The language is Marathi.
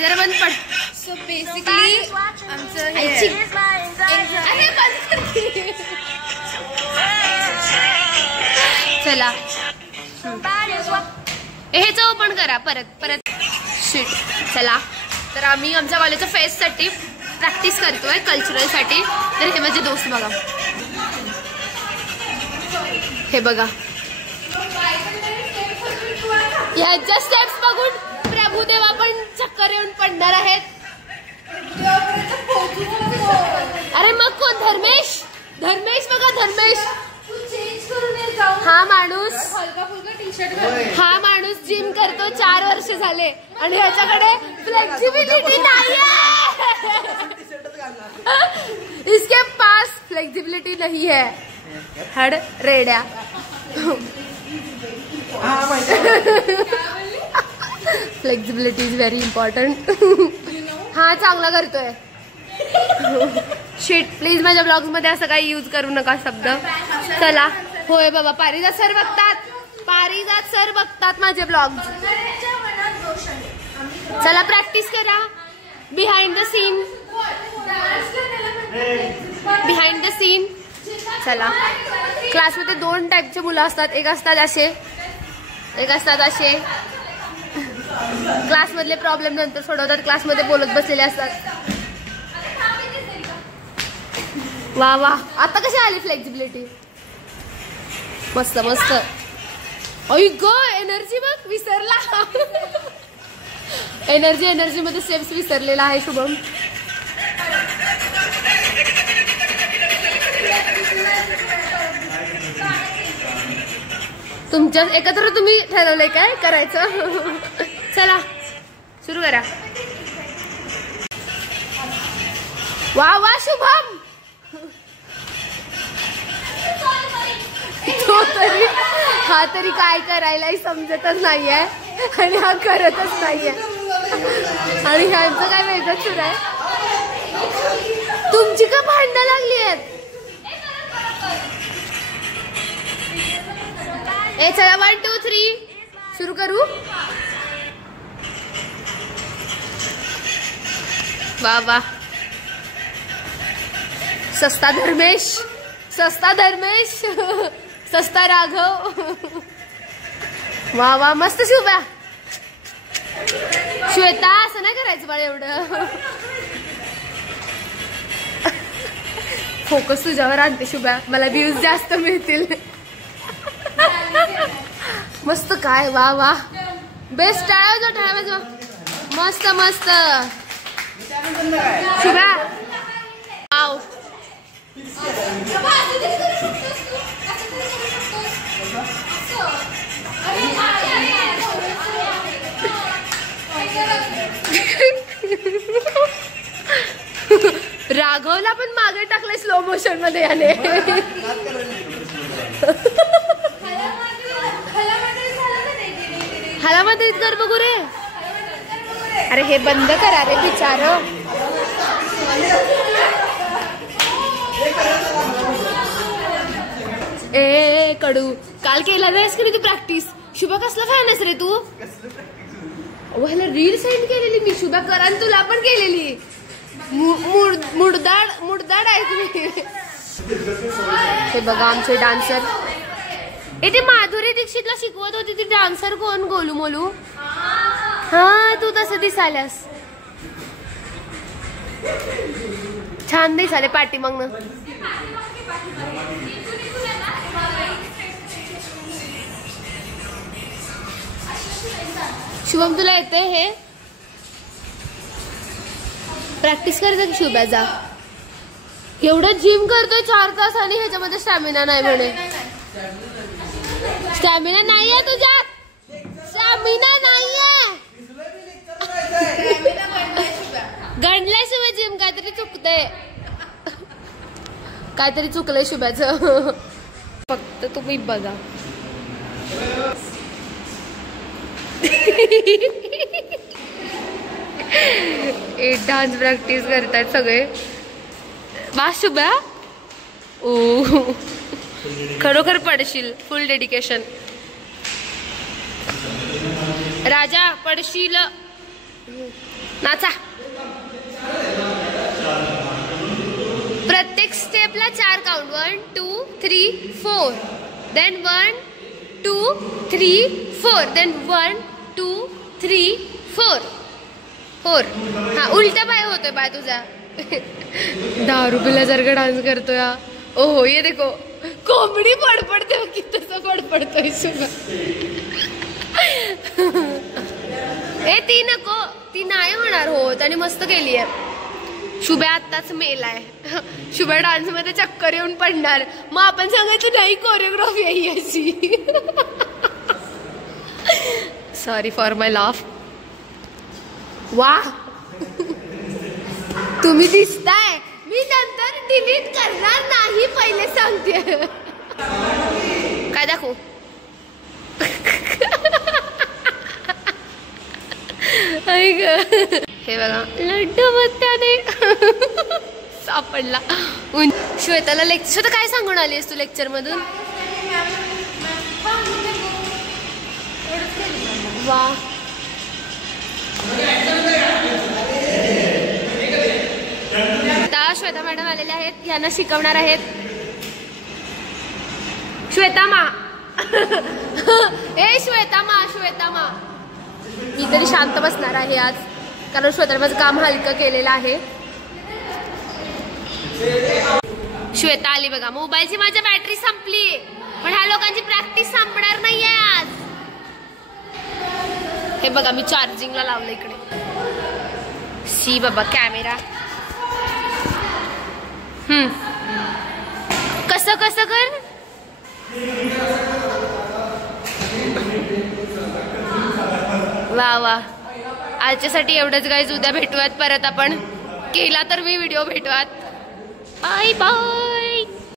जरा बंद पड. सो बेसिकली आमचं चला हेच ओपन करा परत शीट. चला तर आम्ही आमच्या कॉलेजच्या फेस्टसाठी प्रॅक्टिस करतोय कल्चरलसाठी. तर हे माझे दोस्त बघा, हे बघा ह्यांच्या स्टेप्स बघून प्रभुदेवा पण चक्कर येऊन पडणार आहेत. अरे मग कोण? धर्मेश बघा धर्मेश. हा माणूस जिम करतो 4 वर्ष झाले आणि ह्याच्याकडे फ्लेक्सिबिलिटी नाहीये. इसके पास फ्लेक्सिबिलिटी नहीं है. हड रेड्या. Flexibility is very important. हा चांगला करतोय. शिट प्लीज माझ्या ब्लॉग्स मध्ये असं काही यूज करू नका शब्द. चला होय बाबा पारिजात सर बघतात माझे ब्लॉग. चला प्रॅक्टिस करा. Behind the scene. चला क्लासमध्ये 2 टाईपचे मुलं असतात. एक असतात असे क्लासमधले प्रॉब्लेम नंतर सोडवतात, क्लासमध्ये बोलत बसलेले असतात. वा वा आता कशी आली फ्लेक्सिबिलिटी. मस्त. अय ग एनर्जी बघ विसरला. एनर्जी मध्ये स्टेप्स विसरलेला आहे शुभम. तुमच्या एकत्र तुम्ही ठरवलंय काय करायचं. चला सुरू करा. वा शुभम. हा तरी काय करायलाही समजतच नाहीये आणि हा करतच नाहीये आणि ह्यांचं काय वेगळंच सुरू आहे. तुमची का भांडणं लागली आहेत. चला 1 2 3 सुरू करू. वा सस्ता धर्मेश सस्ता राघव. वा मस्त शुभ्या. श्वेता असं नाही करायचं बाळ एवढं. फोकस तुझ्यावर आणते शुभ्या, मला व्ह्यूज जास्त मिळतील. मस्त काय वा बेस्ट आहे. मस्त शुभ्या. वाव राघवला पण मागे टाकलंय स्लो मोशन मध्ये याने. हाला कर बघू रे. अरे हे बंद करा रे बिचार. ए कडू काल केला नाहीस की तू प्रॅक्टिस. शुभा कसला फॅन आहेस रे तू. ह्याला रील सेंड केलेली मी शुभा करान तुला पण केलेली. मुडदाड आहे तुम्ही. हे बघा आमचे डान्सर. ते माधुरी दीक्षितला शिकवत होती ती डान्सर कोण गोलू मोलू. हा तू तसं दिसायलास. छान दिसाले पाठी मग ना. शुभम तुला येते हे प्रॅक्टिस करायचं की शुभ्या जा. एवढं जिम करतोय 4 तास आणि ह्याच्यामध्ये स्टॅमिना नाही म्हणे. स्टॅमिना नाहीये तुझ्यात. स्टॅमिना नाहीये. गणल्याशिवाय जिम काहीतरी चुकतंय. काहीतरी चुकलंय शुभ्याचं. फक्त तुम्ही बघा. डान्स प्रॅक्टिस करतात सगळे. वा शुभ्या. ओ खरोखर पडशील. फुल डेडिकेशन. राजा पडशील. नाचा. प्रत्येक स्टेपला 4 काउंट. 1 2 3 4. देन 1 2 3 4. देन 1 2 3 4. 4. हा उलटा पाय होतोय बाय तुझा. 10 रुपयाला सारखा डान्स करतोय. ओहो ये देखो कोंबडी पडपडते की तसं पडपडतोय सुगा. ए ती नको, ती नाही होणार होत. आणि मस्त केली आहे. शुभ्या आत्ताच मेलाय. शुभ्या डान्स मध्ये चक्कर येऊन पडणार. मग आपण सांगायचं नाही कोरिओग्राफी आहे अशी. Sorry for my laugh. वा तुम्ही दिसताय. मी नंतर डिलीट करणार नाही, पहिले सांगते. काय दाखवू. हे बघा लड्डू बत्त्याने सापडला. श्वेताला लेक्चर. श्वेता काय सांगून आलीस तू लेक्चर मधून. वा आता श्वेता मॅडम आलेले आहेत. यांना शिकवणार आहेत श्वेता मा. ए श्वेता मा, श्वेता मा. मी तरी शांत बसणार आहे आज, कारण श्वेता माझं काम हलकं केलेलं आहे. श्वेता आली बघा. मोबाईलची माझी बॅटरी संपली, पण ह्या लोकांची प्रॅक्टिस संपणार नाहीये आज. हे बघा मी चार्जिंगला लावलं इकडे. सी बाबा कॅमेरा. कसं कसं कर. वा वा. आजच्यासाठी एवढंच गाईज. उद्या भेटूयात परत आपण. केला तर मी व्हिडिओ भेटूयात. Bye bye.